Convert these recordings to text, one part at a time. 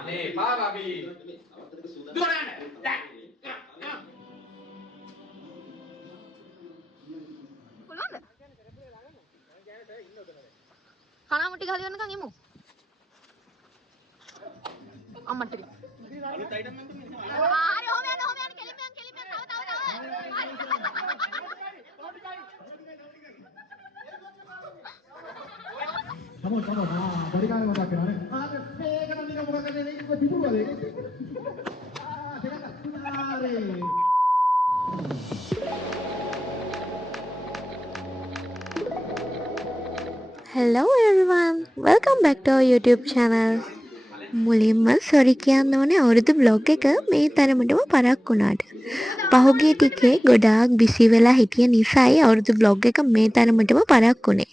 අනේ පා බබි. දුරන්න. කොළඹ? කණාමු ටික හරි වෙනකන් එමු. අම්මට ටික. අලුත් අයිටම් එකක් නෙමෙයි. ආරි ඔහම යන්න කෙලිම යන්න තව. Come on. Bari kali mata kena. Saya kan tidak murah kena ini buat tipu balik. Saya kan tunare. Hello everyone, welcome back to our YouTube channel. මුලින්ම සොරි කියන්න ඕනේ අවුරුදු බ්ලොග් එක මේ තරමටම පරක් වුණාට. පහුගිය ටිකේ ගොඩාක් බිසි වෙලා හිටිය නිසායි අවුරුදු බ්ලොග් එක මේ තරමටම පරක් වුණේ.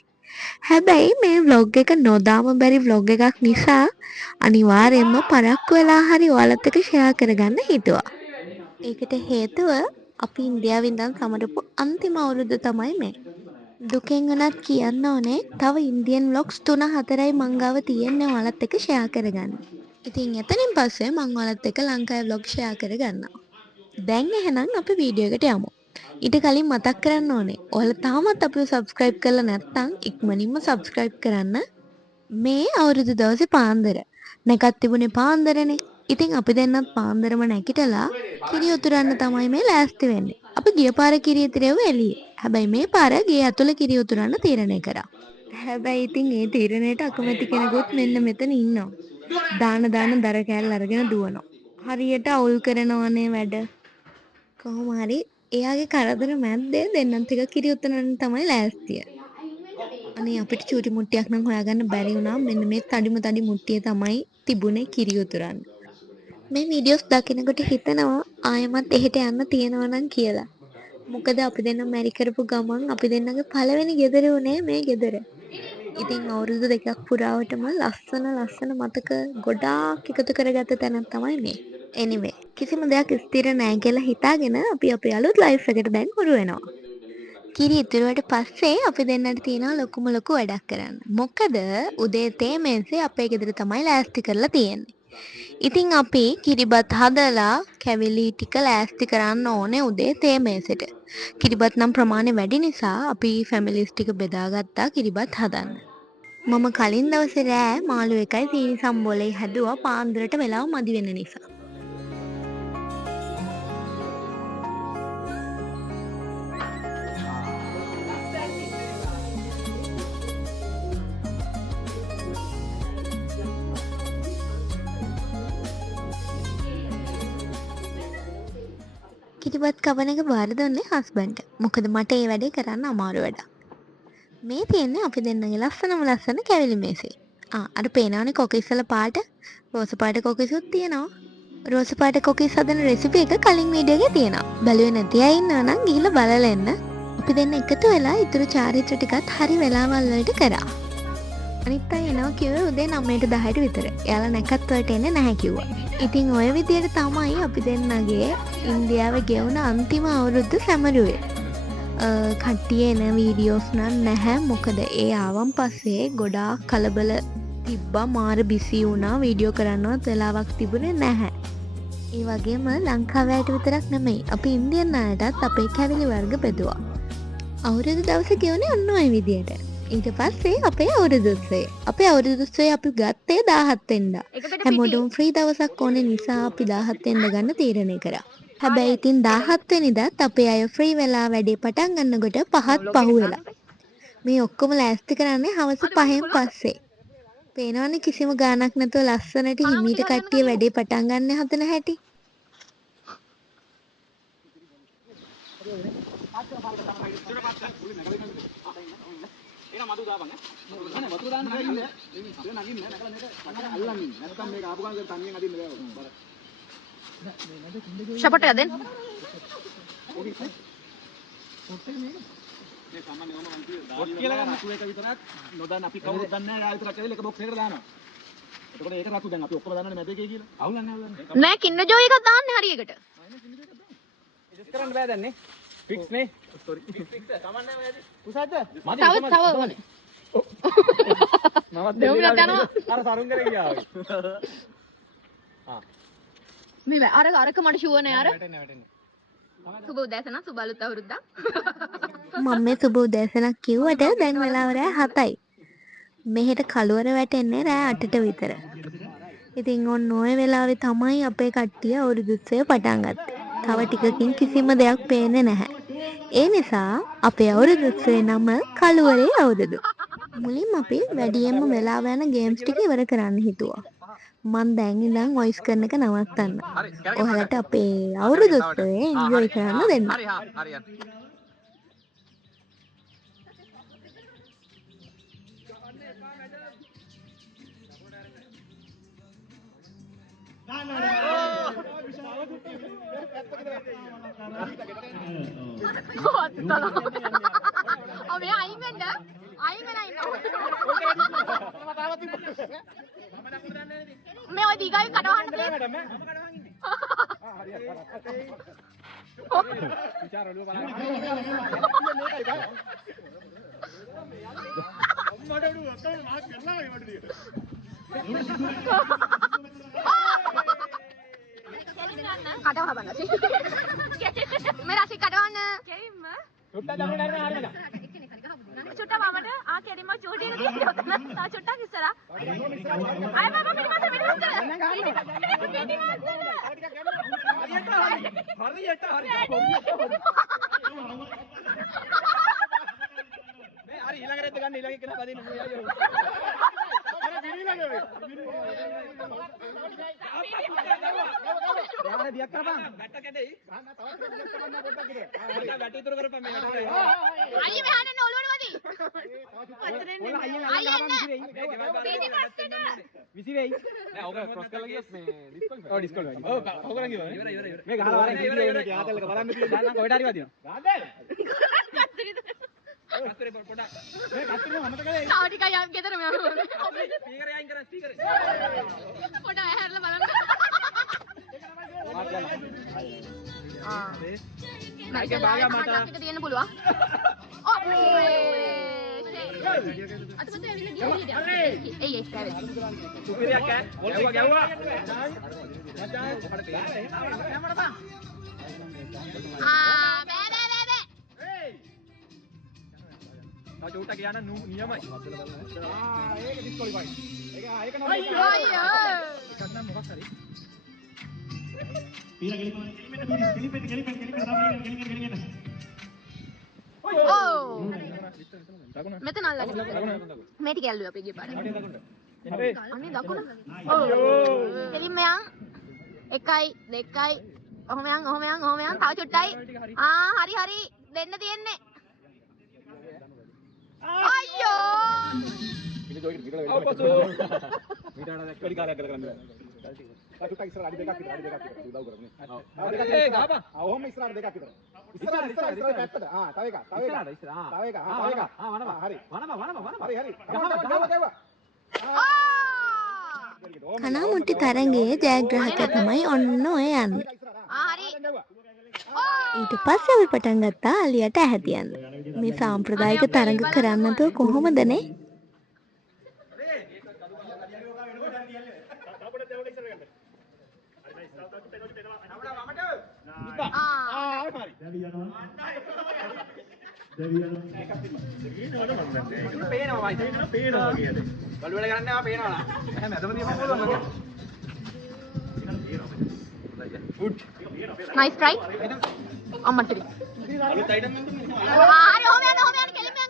හැබැයි මේ vlog එක නොදාම බැරි vlog එකක් නිසා අනිවාර්යයෙන්ම පරක්කු වෙලා හරි ඔයාලත් එක්ක share කරගන්න හිතුවා. ඒකට හේතුව අපි ඉන්දියාවේ ඉඳන් සමරපු අන්තිම අවුරුද්ද තමයි මේ. දුකෙන් උනත් කියන්න ඕනේ තව ඉන්දියන් vlogs 3-4යි මං ගාව තියෙන්නේ ඔයාලත් එක්ක share කරගන්න. ඉතින් එතනින් පස්සේ මං ඔයාලත් එක්ක ලංකාවේ vlog share කරගන්නවා. දැන් එහෙනම් අපි වීඩියෝ එකට යමු. ඊට කලින් මතක් කරන්න ඕනේ ඔයාලා තාමත් අපිව subscribe කරලා නැත්නම් ඉක්මනින්ම subscribe කරන්න. මේ අවුරුදු දවසේ පාන්දර නැකත් තිබුණේ පාන්දරනේ. ඉතින් අපි දෙන්නත් පාන්දරම නැගිටලා කිරි උතුරන්න තමයි මේ ලෑස්ති වෙන්නේ. අපි ගිය පාර කිරි උතුරෙව එළියේ. හැබැයි මේ පාර ගේ ඇතුළේ කිරි උතුරන්න තීරණය කරා. හැබැයි ඉතින් ඒ තීරණයට අකමැති කෙනෙකුත් මෙන්න මෙතන ඉන්නවා. දාන දර කෑල්ල අරගෙන දුවනවා. හරියට අවුල් කරනවනේ වැඩ. කොහොම හරි එයාගේ කරදර මැද්දේ දෙන්නත් ටික කිරි උතුරන්න තමයි ලෑස්තිය. අනේ අපිට චූටි මුට්ටියක් නම් හොයාගන්න බැරි වුණා. මෙන්න මේ තඩි මුට්ටිය තමයි තිබුණේ කිරි උතුරන්න. මේ වීඩියෝස් දකිනකොට හිතනවා ආයෙමත් එහෙට යන්න තියෙනවා නම් කියලා. මොකද අපි දෙන්න මැරි කරපු ගමන් අපි දෙන්නගේ පළවෙනි ගෙදර උනේ මේ ගෙදර. ඉතින් අවුරුදු 2ක් පුරාවටම ලස්සන මතක ගොඩාක් එකතු කරගත්ත තැනක් තමයි මේ. anyway කිසිම දෙයක් ස්ථිර නැහැ කියලා හිතාගෙන අපි අපේ අලුත් ලයිෆ් එකට දැන් හුරු වෙනවා. කිරි ඉතුරුවට පස්සේ අපි දෙන්නට තියෙනවා ලොකුම ලොකු වැඩක් කරන්න. මොකද උදේ තේ මේසේ අපේ ගෙදර තමයි ලෑස්ති කරලා තියෙන්නේ. ඉතින් අපි කිරිබත් හදලා කැවිලි ටික ලෑස්ති කරන්න ඕනේ උදේ තේ මේසෙට. කිරිබත් නම් ප්‍රමාණය වැඩි නිසා අපි ෆැමිලිස් ටික බෙදාගත්තා කිරිබත් හදන්න. මම කලින් දවසේ රෑ මාළු එකයි සීනි සම්බෝලේ හැදුවා පාන්දරට වෙලාව මදි වෙන නිසා. කිරිබත් කවන එක බාර දුන්නේ හස්බන්ඩ්ට. මොකද මට ඒ වැඩේ කරන්න අමාරු වැඩක්. මේ තියෙන්නේ අපි දෙන්නගේ ලස්සන කැවිලි මේසේ. අර පේනවනේ කොකිස්සල පාට, රෝස පාට කොකිසුත් තියෙනවා. රෝස පාට කොකිස් හදන රෙසිපි එක කලින් වීඩියෝ එකේ තියෙනවා. බැලුවේ නැති අය ඉන්නවා නම් ගිහිල්ලා බලලා එන්න. අපි දෙන්න එකතු වෙලා ඊටු චාරිත්‍ර ටිකත් හරි වෙලාවල් වලට කරා. අනිත් අය එනවා කිව්වේ උදේ 9ට 10ට විතර. එයාලා නැකත් වලට එන්නේ නැහැ කිව්වා. ඉතින් ඔය විදියට තමයි අපි දෙන්නගේ ඉන්දියාවේ ගෙවුන අන්තිම අවුරුද්ද සැමරුවේ. කට්ටිය එන වීඩියෝස් නම් නැහැ. මොකද ඒ ආවන් පස්සේ ගොඩාක් කලබල තිබ්බා. මාර බිසි වුණා. වීඩියෝ කරන්නවත් වෙලාවක් තිබුණේ නැහැ. ඒ වගේම ලංකාවේ අයට විතරක් නෙමෙයි. අපි ඉන්දියන් අයටත් අපේ කැවිලි වර්ග බෙදුවා. අවුරුදු දවසේ ගෙවුනේ අන්න ඔය විදියට. ඊට පස්සේ අපේ අවුරුදුස්සේ අපි ගත්තේ 17 වෙනිදා. හැමෝටම ෆ්‍රී දවසක් ඕනේ නිසා අපි 17 වෙනිදා ගන්න තීරණය කරා. හැබැයි ඉතින් 17 වෙනිදාත් අපේ අය ෆ්‍රී වෙලා වැඩේ පටන් ගන්නකොට 5ත් පහු වෙලා. මේ ඔක්කොම ලෑස්ති කරන්නේ හවස 5න් පස්සේ. පේනවනේ කිසිම ගාණක් නැතුව ලස්සනට හිමීට කට්ටිය වැඩේ පටන් ගන්න හදන හැටි. එන මදු දාපන් ඈ වතුර දාන්න බෑ නේද නගින්න නැකලා මේක අල්ලන්නේ නැත්නම් මේක ආපු ගමන් තනියෙන් අදින්න බෑ බර ෂපට යදෙන් මේ සාමාන්‍ය වම මන් කිය දාන්න කියලා රතු එක විතරක් නොදන්න අපි කවුරුත් දන්නේ නැහැ යා විතරක් ඇවිල්ලා එක බොක්ස් එකකට දානවා එතකොට ඒක රතු දැන් අපි ඔක්කොම දන්නනේ මැද එකේ කියලා අවුලන්නේ නෑ කින්න ජෝයි එකක් දාන්නේ හරියකට එඩ්ජස්ට් කරන්න බෑ දැන් නේ ෆික්ස් නේ සෝරි ෆික්ස් සාමාන්‍යම වැඩි කුසද්ද තව ඕනේ නවත් දෙවිලා අර සරුන් කරේ ගියා වගේ මේ අරක මට ෂුවර් නෑ අර. සුබ උදෑසන සුබ අලුත් අවුරුද්දක්. මම මේ සුබ උදෑසනක් කිව්වට දැන් වෙලාව රෑ 7යි. මෙහෙට කළුවර වැටෙන්නේ රෑ 8ට විතර. ඉතින් ඔන්න ඔය වෙලාවේ තමයි අපේ කට්ටිය අවුරුදු උත්සවය පටන් ගත්තේ. තව ටිකකින් කිසිම දෙයක් පේන්නේ නැහැ. ඒ නිසා අපේ අවුරුදු උත්සවයේ නම කළුවරේ අවුරුදු. මුලින්ම අපි වැඩියෙන්ම වෙලාව යන ගේම්ස් ටික ඉවර කරන්න හිතුවා. මම දැන් ඉඳන් වොයිස් කරන එක නවත්තන්න. ඔයාලට අපේ අවුරුදු උත්සවයේ එන්ජොයි කරන්න දෙන්න. හරි හරි. මේ ඔය දීගාවේ කඩවහන්න ප්ලීස්. විචාර ඔළුව බලන්න. මඩ ඔළුව අතන මාක් කරලා මේ වඩ දිගට. කඩවහන්න. මේ රාශි කඩවහන්න. කෙලින්ම. චුට්ටක් දකුණට හරින හරින. චුට්ටක් වමට කෙලින්ම චූටි එක දිහා තව චුට්ටක් ඉස්සරහා. අය බබා පිටිපස්ස. හරියට. මේ හරි ඊළඟට ගන්න ඊළඟ කෙනා බදින්න මු යයි. අර බිරිලගේ වේ. යාර දියක් කරපන්. ගැට කැඩෙයි. ගන්න තවත් දියක් කරපන් පොඩ්ඩක් ඉතින්. හරි. ගැට ඉතුරු කරපන් මේ ගැට. අයියේ මෙහාට එන්න ඔළුවට මදි. විසි වෙයි. නෑ ඕක ක්‍රොස් කරලා ගියොත් මේ ඩිස්කෝල් වෙයි. ඔව් ඩිස්කෝල් වෙයි. ඔව් කවුරු කරන් ගියවද? ඉවර. මේ ගහලා වරන් වීඩියෝ එකේ ආතල්ක බලන්න තියෙනවා. නම් කොහෙට හරි වදිනවා. කතරේ පොඩක්. මේ කතරේ අමතක කරේ. තව ටිකක් යම් ගෙදර මෙයා. ස්පීකර් එකෙන් කරන් ස්පීකර්. පොඩ ඇහැරලා බලන්න. මේක භාගය මට ටික තියෙන්න පුළුවන්. ඔව්. අතපොත ඇවිල්ලා ගියා. එයි ඇවිල්ලා. සුපිරියක් ඈ. ගැව්වා. බෑ. තව චූට්ටක් ගියා නම් නියමයි. ඒක ඩිස්ක්වොලිෆයි. ඒක නම් අයියෝ. එකක් නම් මොකක් හරි. පීර ගෙලිපෙන්න. ඔව්. මෙතන අල්ලගෙන. මේ ටික ඇල්ලුවා අපි ගිය පාර. අනේ දකුණ. ඔව්. කෙලින්ම යන්. 1යි 2යි. ඔහොම යන්. තව චුට්ටයි. හරි. දෙන්න තියෙන්නේ. අයියෝ. අවපසු. මීටරට දැක්කලි කාර්යයක් කරගන්න. චුට්ටක් ඉස්සරහ අඩි දෙකක් විතර උදව් කරන්නේ. ඒ ගහපන්. ඔහොම ඉස්සරහට දෙකක් විතර. ඉස්සරහ පැත්තට. තව එක. වනම. හරි. හරි. ගහවා. කනා මුට්ටි තරඟයේ ජයග්‍රාහකයා තමයි ඔන්න ඔය යන්නේ. හරි. ඊට පස්සේ අපි පටන් ගත්තා අලියට ඇහැ තියන්න. මේ සාම්ප්‍රදායික තරඟ කරන්න නැතුව කොහොමදනේ? Nice try. අම්මට. අලුත් අයිටම් එකක් දුන්නේ. හරි ඔහොම යන්න කෙලින්ම තව.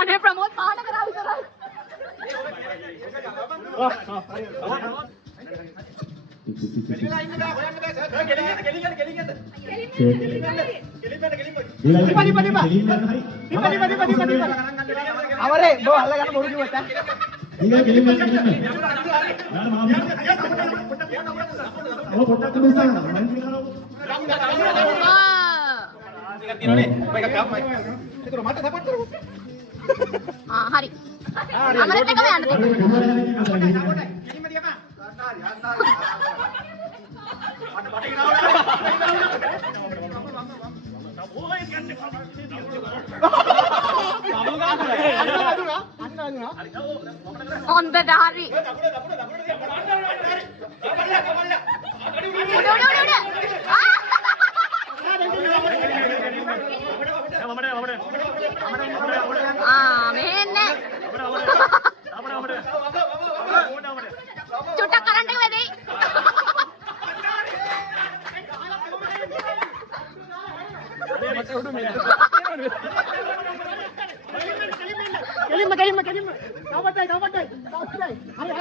අනේ ප්‍රමෝද් පාට කරා විතරයි. අවරේ බෝ අල්ල ගන්න බොරු කිව්වත් ඈ. පොට්ටක් දුන්නා. තියෙනනේ. මේක ගම්මයි. ඒක මට සපෝට් කරමු. හරි. අමරත් එකම යන්න. හොඳට හරි. උඩ. මෙහෙන්නේ. චුට්ටක් කරන්ට් එක වැදෙයි. කෙලින්ම. තාවටයි. හරි.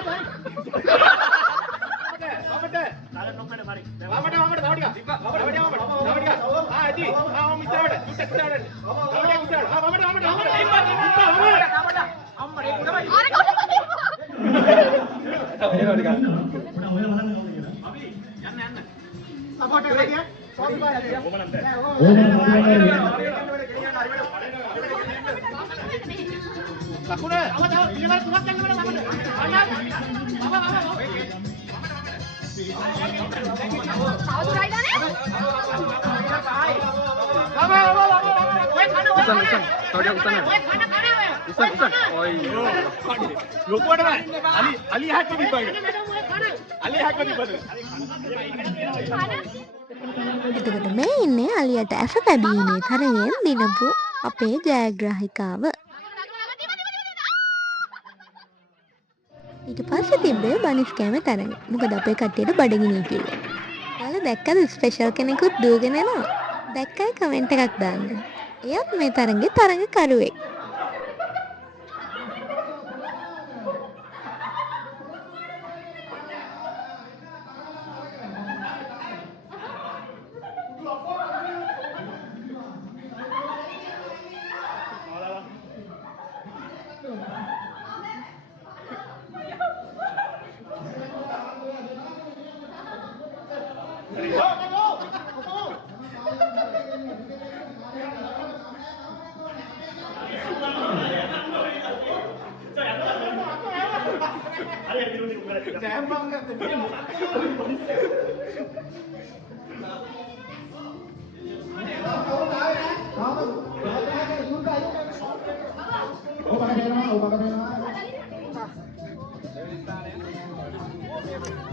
එතකොට මේ ඉන්නේ අලියට ඇස තැබීමේ තරයෙන් දිනපු අපේ ජයග්‍රාහිකාව. ඊට පස්සේ තිබ්බේ බනිස් කෑම තරඟ. මොකද අපේ කට්ටියට බඩගිනි කිව්වා. ඔයාලා දැක්කද ස්පෙෂල් කෙනෙකුත් දුවගෙන එනවා? දැක්කයි කමෙන්ට් එකක් දාන්න. එයත් මේ තරඟේ තරඟකරුවෙක්.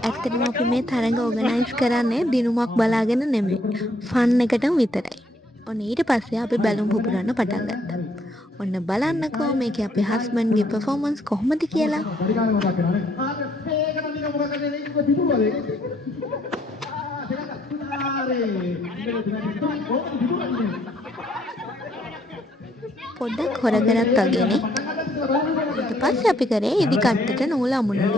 ඇත්තටම අපි මේ තරඟ ඕගනයිස් කරන්නේ දිනුමක් බලාගෙන නෙමෙයි. ෆන් එකටම විතරයි. ඔන්න ඊට පස්සේ අපි බැලුම් පුපුරන්න පටන් ගත්තා. ඔන්න බලන්නකෝ මේකේ අපේ හස්බන්ඩ්ගේ පර්ෆෝමන්ස් කොහොමද කියලා. පොඩ්ඩක් හොර කරත් වගේනේ. ඊට පස්සේ අපි කරේ ඉදි කට්ටට නූල අමුණන එක.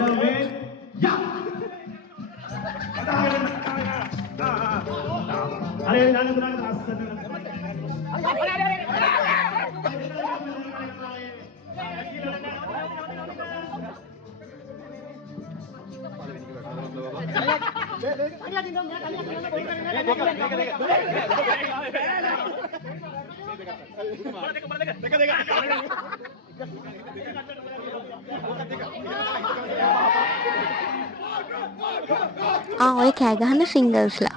ඔය කෑ ගහන සිංගල්ස්ලා.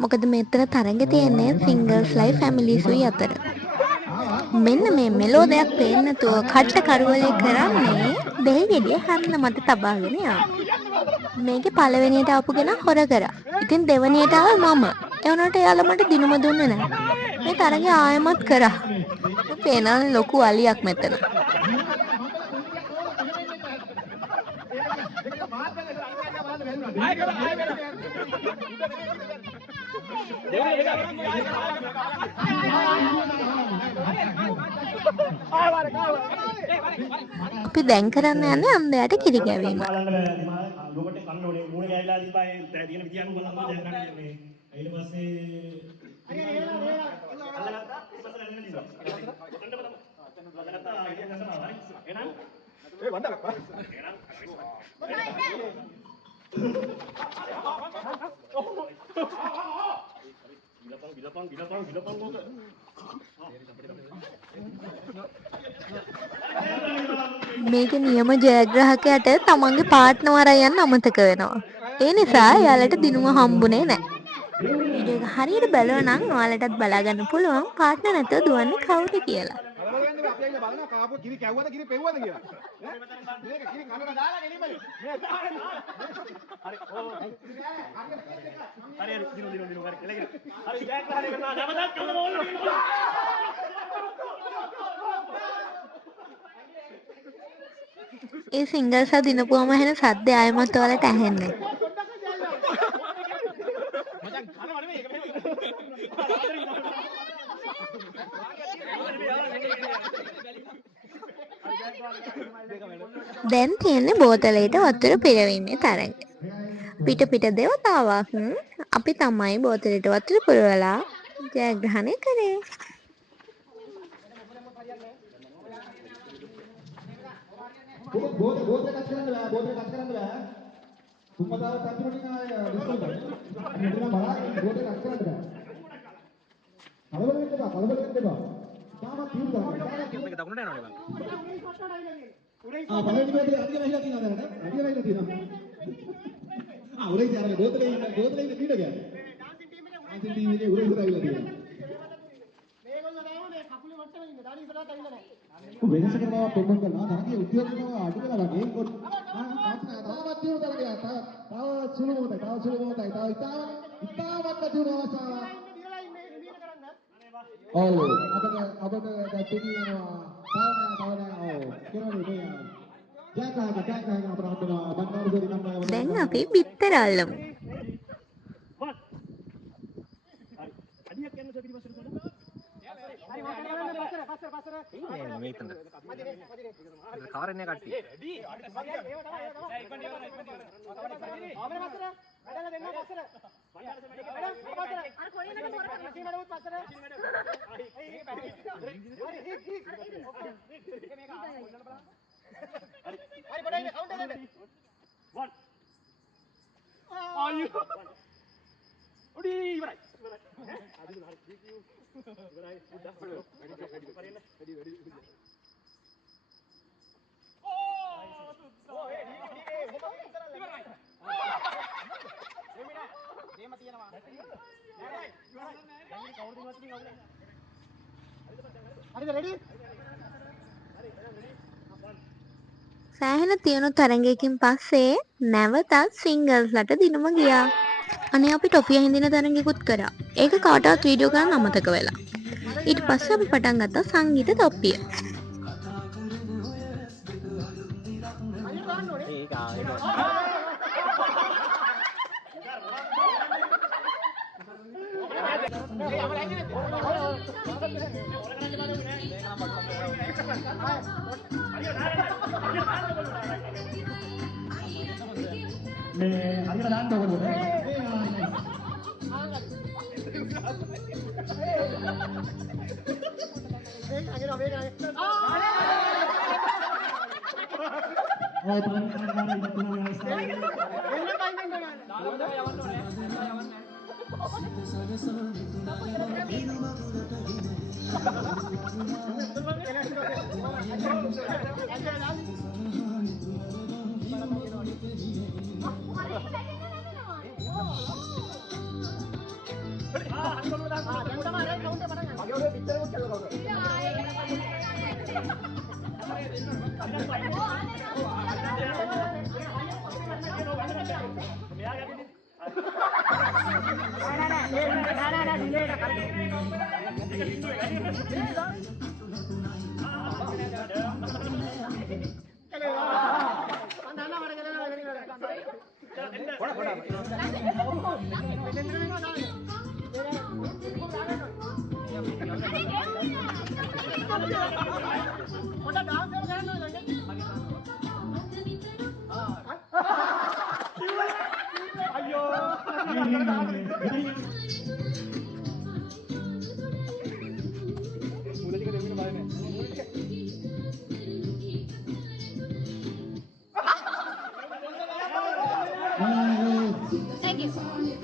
මොකද මෙතන තරඟ තියෙන්නේ සිංගල්ස්ලයි ෆැමිලිස්ලයි අතර. මෙන්න මේ මෙලෝඩියක් පේන්න නැතුව කට්ට කරවලේ කරන්නේ දෙහි ගෙඩිය හැන්න මත තබාගෙන යනවා. මේකේ පළවෙනියට ආපු කෙනා හොර කරා. ඉතින් දෙවෙනියට ආව මම. ඒ වුණාට එයාලා මට දිනුම දුන්නේ නැහැ. මේ තරඟය ආයෙමත් කරා. පේනන ලොකු අලියක් මෙතන. අපි දැන් කරන්න යන්නේ අන්දයට කිරි ගැවීම. මේකේ නියම ජයග්‍රාහකයාට තමන්ගේ පාර්ට්නර් අරන් අමතක වෙනවා. ඒ නිසා එයාලට දිනුම හම්බුනේ නැහැ. වීඩියෝ එක හරියට බැලුවා නම් ඔයාලටත් බලා ගන්න පුළුවන් පාර්ට්නර් නැතුව දුවන්නේ කවුද කියලා. බලන්න අපි ඇවිල්ලා බලනවා කාපු කිරි කැවුවද කිරි පෙව්වද කියලා. මේක කිරි කනට දාලා ගෙනිමල. මේ දාලා. හරි. ඕ. හරි දිනු හරි එලගෙන. හරි බෑග් ගහලා කරනවා නැවතත් කන්න ඕන. ඒ සිංගල්ස් දිනපුවම එහෙන සද්ද ආයමත් ඔයාලට ඇහෙන්නේ. මචං කනවා නෙමෙයි ඒක මෙහෙම. දැන් තියෙන්නේ බෝතලයට වතුර පිරවීමේ තරඟ. පිට දෙවතාවා අපි තමයි බෝතලයට වතුර පුරවලා ජයග්‍රහණය කරේ. බෝතල කච් කරන්න බෑ බෝතල කච් කරන්න බෑ තුම්මතාව පත්තුටින් ආය ඩිස්කවුන්ට් කරනවා මෙතන බලන්න බෝතල කච් කරන්න බෑ කලබල වෙන්න එපා තාමත් තීරු ගන්න මේක දකුණට යනවනේ බං පළවෙනි බෝතලේ අදින වැහිලා තියෙනවා දැනට අදින වැහිලා තියෙනවා උරේ තියාරගේ බෝතලේ ඉන්න පීඩ ගියා ඩාන්සින් ටීම් එකේ උරේ ඇවිල්ලා තියෙනවා මේගොල්ලෝ නෑම මේ කකුලේ වට්ටම ඉන්නේ දාඩි ඉස්සරහට ඇවිල්ලා නැහැ වෙනස කරනවා පොම්බන් කරනවා තරගේ උද්‍යෝග කරනවා අඩු වෙලා වගේ තාමත් තියෙන තරගේ තව සුළු මොහොතයි තව ඉතාමත් තියෙන අවස්ථාවක් ඔව් අපට දෙවි යනවා තව නෑ ඔව් කෙරෝනේ මේ යනවා ජයග්‍රහක අපරාධ වෙනවා බන්නාරු දෙවි කම්මා දැන් අපි බිත්තර අල්ලමු. අඩියක් යන්න පිටිපස්සට හරි පස්සර ඉන්නේ මේ ඉතන කවරන්නේ කට්ටිය රෙඩි සෑහෙන තියුණු තරඟයකින් පස්සේ නැවතත් සිංගල්ස්ලට දිනුම ගියා. අනේ අපි ටොෆිය හින්දින තරඟයකුත් කරා. ඒක කාටවත් වීඩියෝ කරන්න අමතක වෙලා. ඊට පස්සේ අපි පටන් ගත්තා සංගීත තොප්පිය. මේ හරියට දාන්න ඕනේ Thank you.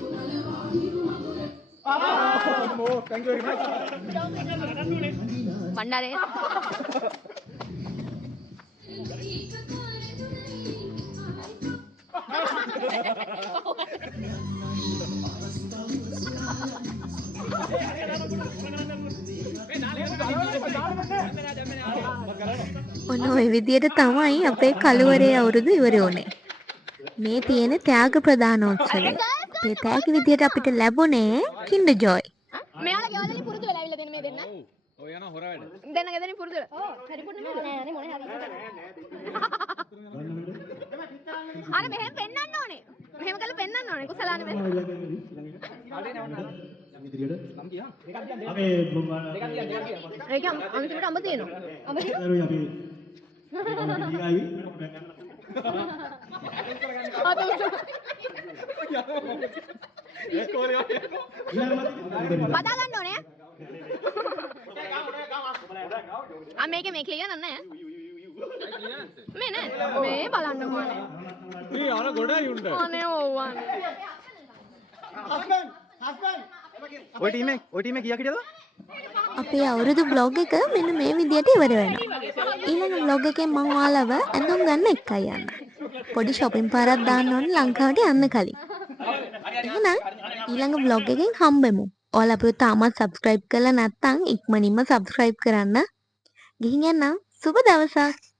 Thank you very much. Mandare. ඔන්න ඔය විදියට තමයි අපේ කළුවරේ අවුරුදු ඉවර වුණේ. මේ තියෙන ත්‍යාග ප්‍රදානෝත්සවය. අපේ තෑගි විදියට අපිට ලැබුණේ කින්ඩර් ජොයි. මෙයාලා ගෙවල්වලින් පුරුදු වෙලා ඇවිල්ලා දෙන්න මේ දෙන්න. ඔය යන හොර වැඩ. දෙන්න ගෙදරින් පුරුදු වෙලා. ඔව් හරි පුරුදු නෑ නේ මොනේ හරි. අර මෙහෙම පෙන්නන්න ඕනේ. මෙහෙම කරලා පෙන්නන්න ඕනේ. කුසලානේ මෙහෙම. ඒක අන්තිමට අඹ තියෙනවා. අඹ බදා ගන්න ඕනේ. මේක මේ ක්ලියර් නෑ. මේ නෑ. මේ බලන්න ඕනේ. මේ අර ගොඩයි උණ්ඩ. අනේ ඕවනේ. ඔය ටීමේ කීයක් හිටියද? අපේ අවුරුදු බ්ලොග් එක මෙන්න මේ විදියට ඉවර වෙනවා. ඊළඟ බ්ලොග් එකෙන් මම ඔයාලව ඇඳුම් ගන්න එක්කයි යන්න. පොඩි shopping පාරක් දාන්න ඕනේ ලංකාවට යන්න කලින්. එහෙනම් ඊළඟ බ්ලොග් එකෙන් හම්බෙමු. ඔයාලා අපිව තාමත් subscribe කරලා නැත්නම් ඉක්මනින්ම subscribe කරන්න. ගිහින් යන්න. සුබ දවසක්.